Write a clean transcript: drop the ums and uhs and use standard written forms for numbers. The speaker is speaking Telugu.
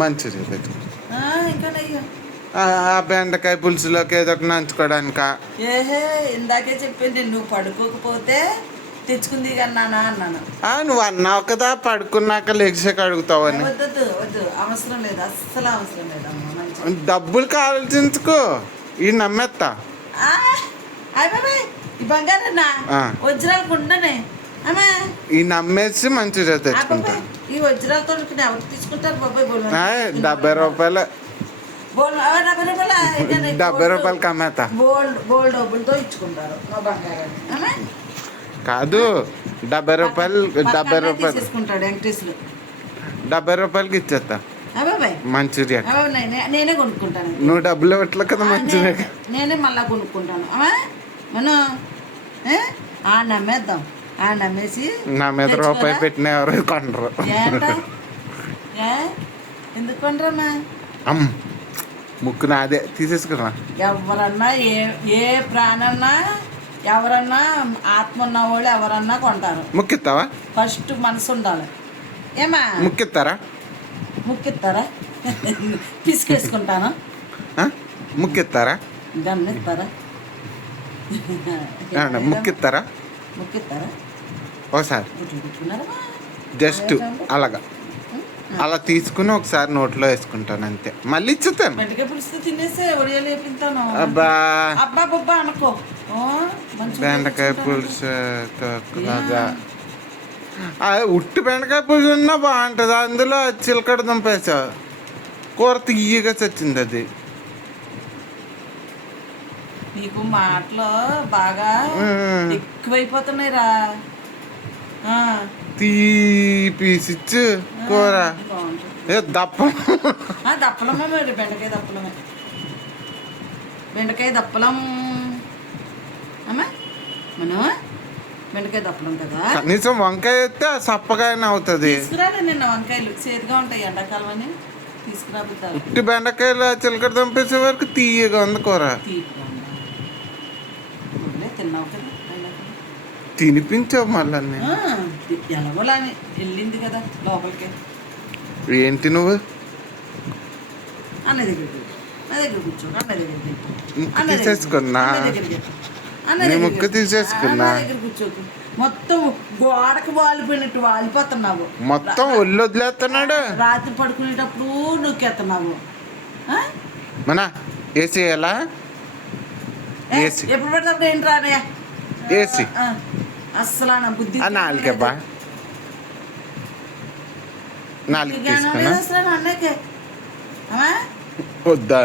మంచిది తెచ్చుకో. ఇంకా నెయ్యి ఆ బెండకాయ పులుసులోకి ఏదో ఒకటి నంచుకోవడానిక. ఏహే ఇందాకే చెప్పింది నువ్వు పడుకోకపోతే తెచ్చుకుంది కన్నానా అన్నాను. నువ్వు అన్నావు కదా పడుకున్నాక లెగ్సాక అడుగుతావని. వద్దు వద్దు అవసరం లేదు, అస్సలు అవసరం లేదు. డబ్బులు ఆలోచించుకో, ఈ నమ్మేస్తా. అయిపోయి ఈ బంగారన్నా వజ్రాలు ఉండనే ఈ నమ్మేసి మంచిగా తెచ్చుకుంటా. ఈ వజ్రాలతో ఎవరు తీసుకుంటారు బాబాయ్? 70 రూపాయలు 70 రూపాయలకి అమ్మేస్తా. బోల్డ్ డబ్బులతో ఇచ్చుకుంటారు మా బంగారాన్ని. కాదు 70 రూపాయలు తీసుకుంటాడు వెంకటేశ్వరు. 70 రూపాయలకి ఇచ్చేస్తా మంచూరియా. నేనే కొనుక్కుంటాను. నువ్వు డబ్బులు ఇవ్వట్లే కదా మంచూరియా. నేనే మళ్ళా కొనుక్కుంటాను. మనం నమ్మేద్దాం. నమ్మేసి నా మీద రూపాయి పెట్టిన ఎవరు కొనరు. ఎందుకు కొనరమ్మా? ముక్కు నాదే తీసేసుకున్నా. ఎవరన్నా ఏ ప్రాణన్నా ఎవరన్నా ఆత్మ ఉన్న వాళ్ళు ఎవరన్నా కొంటారు. ముక్కిస్తావా? ఫస్ట్ మనసు ఉండాలి. ఏమా ముక్కిస్తారా? పిసికేసుకుంటాను. ముక్కిస్తారా? గమ్మిస్తారా? ముక్కిస్తారా? ఒకసారి జస్ట్ అలాగా అలా తీసుకుని ఒకసారి నోట్లో వేసుకుంటాను అంతే, మళ్ళీ ఇచ్చుతాను. అబ్బా అనుకో బెండకాయ పులుసు లాగా ఉట్టి బెండకాయ పులుసు ఉన్నా బాగుంటుంది. అందులో చిలకడ దుంపేసా కూర తీయగా చచ్చింది. అది నీకు మాటలు బాగా ఎక్కువైపోతున్నాయి రా. తీపిసిచ్చు కూర దప్పలమే మరి బెండకాయ దప్పలం అమ్మా. మనం బెండకాయ దప్పలం కదా. కనీసం వంకాయ అయితే సప్పగానే అవుతుంది. తీసుకురాలే నిన్న వంకాయలు చేదుగా ఉంటాయి ఎండాకాలం అని తీసుకురాబుతారు. ఉట్టి బెండకాయలు చిలకడ దంపేసే వరకు తీయగా ఉంది కూర. తిన్నావు కదా తినిపించావు మళ్ళీ ఎలాగోలా వెళ్ళింది కదా లోపలికి. ఏంటి నువ్వు అన్న దగ్గర కూర్చో. తీసేసుకున్నా ముక్కు తీసేసుకున్నా. దగ్గర కూర్చోకు. మొత్తం గోడకు వాలిపోయినట్టు వాలిపోతున్నావు. మొత్తం ఒళ్ళు వదిలేస్తున్నాడు. రాత్రి పడుకునేటప్పుడు నొక్కేస్తున్నావు. మన ఏసీ ఎలా ఎప్పుడు పడినప్పుడు ఏంటి రానే ఏసీ అస్సలు నా బుద్ధి నాలుగబ్బా నాలుగు తీసుకున్నా అన్నకే వద్దా?